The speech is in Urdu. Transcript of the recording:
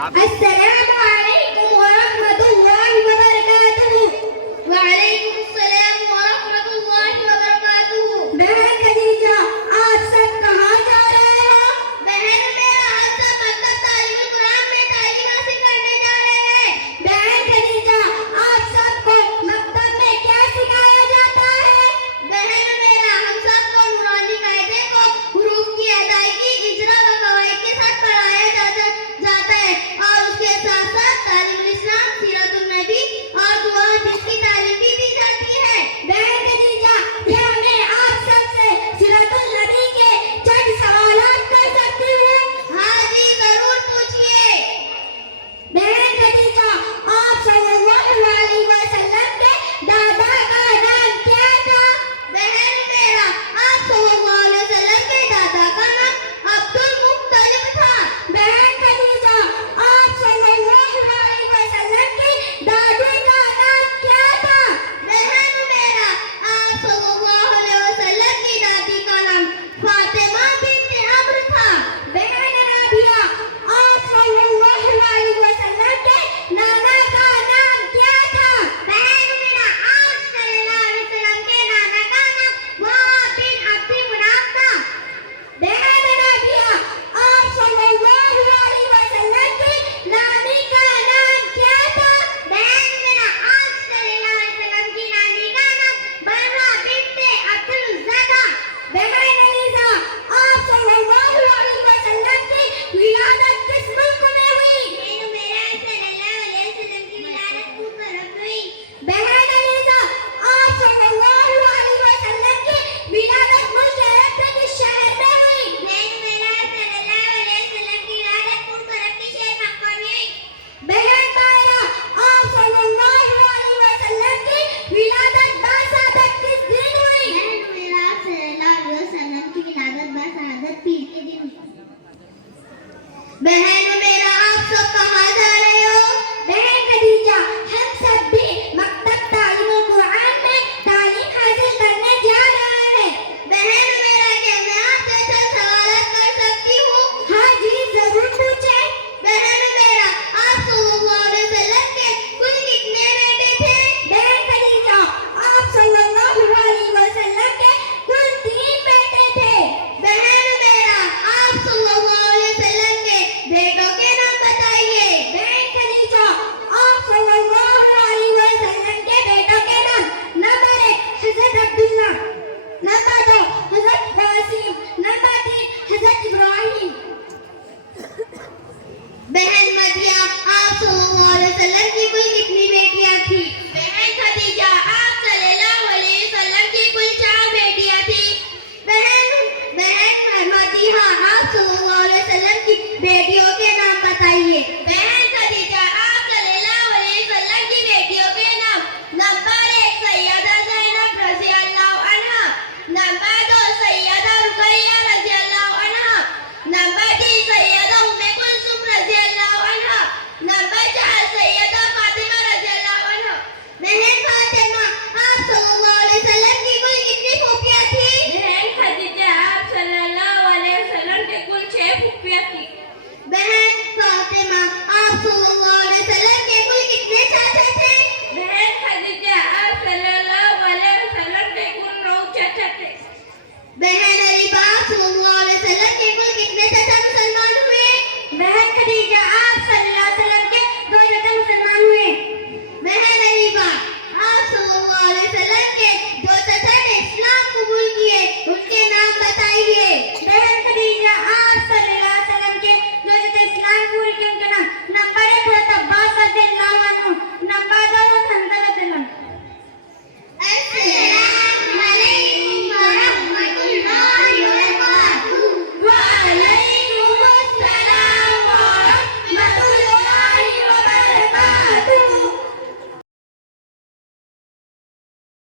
السلام علیکم ورحمۃ اللہ وبرکاتہ. وعلیکم السلام ورحمۃ اللہ وبرکاتہ. بہن خدیجہ آپ سب کہاں جا رہے ہو؟ بہن میرا ہم سب مکتب تعلیم القرآن میں تعلیم حاصل کرنے جا رہے ہیں. بہن خدیجہ آپ سب کو مکتب میں کیا سکھایا جاتا ہے؟ بہن میرا ہم سب کو نورانی قاعدے کو حروف کی ادائیگی اجرا و قواعد کے ساتھ پڑھایا جاتا ہے اور اس کے ساتھ ساتھ تعلیم الاسلام، سیرت النبی اور دعا حدیث کی تعلیم بھی دی جاتی ہے. بہن خدیجہ کیا میں آپ سب سے سیرت النبی کے چند سوالات کر سکتی ہوں؟ ہاں جی ضرور پوچھیے. بہن خدیجہ آپ صلی اللہ علیہ وسلم کے دادا کا نام کیا تھا؟ بہن میرا آپ صلی اللہ علیہ وسلم کے دادا کا نام عبد المطلب تھا. بہن خدیجہ آپ صلی اللہ علیہ وسلم کی دادی کا نام کیا تھا؟ بہن میرا آپ صلی اللہ علیہ وسلم کی دادی کا نام فاطمہ بنت عمرو تھا. بہن رابعہ آپ صلی اللہ علیہ وسلم کے نانا کا نام کیا تھا؟ بہن میرا آپ صلی اللہ علیہ وسلم کے نانا کا نام وہاب بن عبد مناف تھا. بہن رابعہ آپ صلی اللہ علیہ وسلم کی نانی کا نام کیا تھا؟ بہن میرا آپ صلی اللہ علیہ وسلم کی نانی کا نام برہ بنت عبد العزیٰ تھا. بہن علیزہ آپ صلی اللہ علیہ وسلم کی ولادت کس ملک میں ہوئی؟ بہن میرا صلی اللہ علیہ وسلم کی ولادت پورکرم میں ہوئی. بہن علیزہ آپ صلی اللہ علیہ وسلم کی ولادت ملک عرب کے کس شہر میں ہوئی؟ بہن میرا صلی اللہ علیہ وسلم کی ولادت پورکرم کے شہر مکہ میں ہوئی. بہن طاہرہ آپ صلی اللہ علیہ وسلم کی ولادت باسعادت کس دن ہوئی؟ بہن میرا صلی اللہ علیہ وسلم کی ولادت باسعادت پیر کے دن ہوئی. بہن میرا آپ سب کہاں جا رہے ہو؟ بہن خدیجہ ہم سب بھی مکتب تعلیم القرآن میں تعلیم حاصل کرنے جا رہے ہیں. بہن میرا کیا میں آپ سے چند سوالات کر سکتی ہوں؟ ہاں جی ضرور پوچھیں. بہن میرا آپ صلی اللہ علیہ وسلم کے کل کتنے بیٹے تھے؟ بہن خدیجہ آپ صلی اللہ علیہ وسلم کے کل 3 بیٹے تھے. بہن میرا آپ صلی اللہ علیہ وسلم کے بیٹوں کے نام بتائیے. بہن خدیجہ آپ صلی اللہ علیہ وسلم کے بیٹوں کے نام: نمبر 1 حضرت عبداللہ، نمبر 2 حضرت قاسم، نمبر 3 حضرت ابراہیم. بہن مدیہ آپ صلی اللہ علیہ وسلم کی کل کتنی بیٹیاں تھیں؟ بہن خدیجہ آپ صلی اللہ علیہ وسلم کی کل 4 بیٹیاں تھیں. بہن مدیحہ آپ صلی اللہ علیہ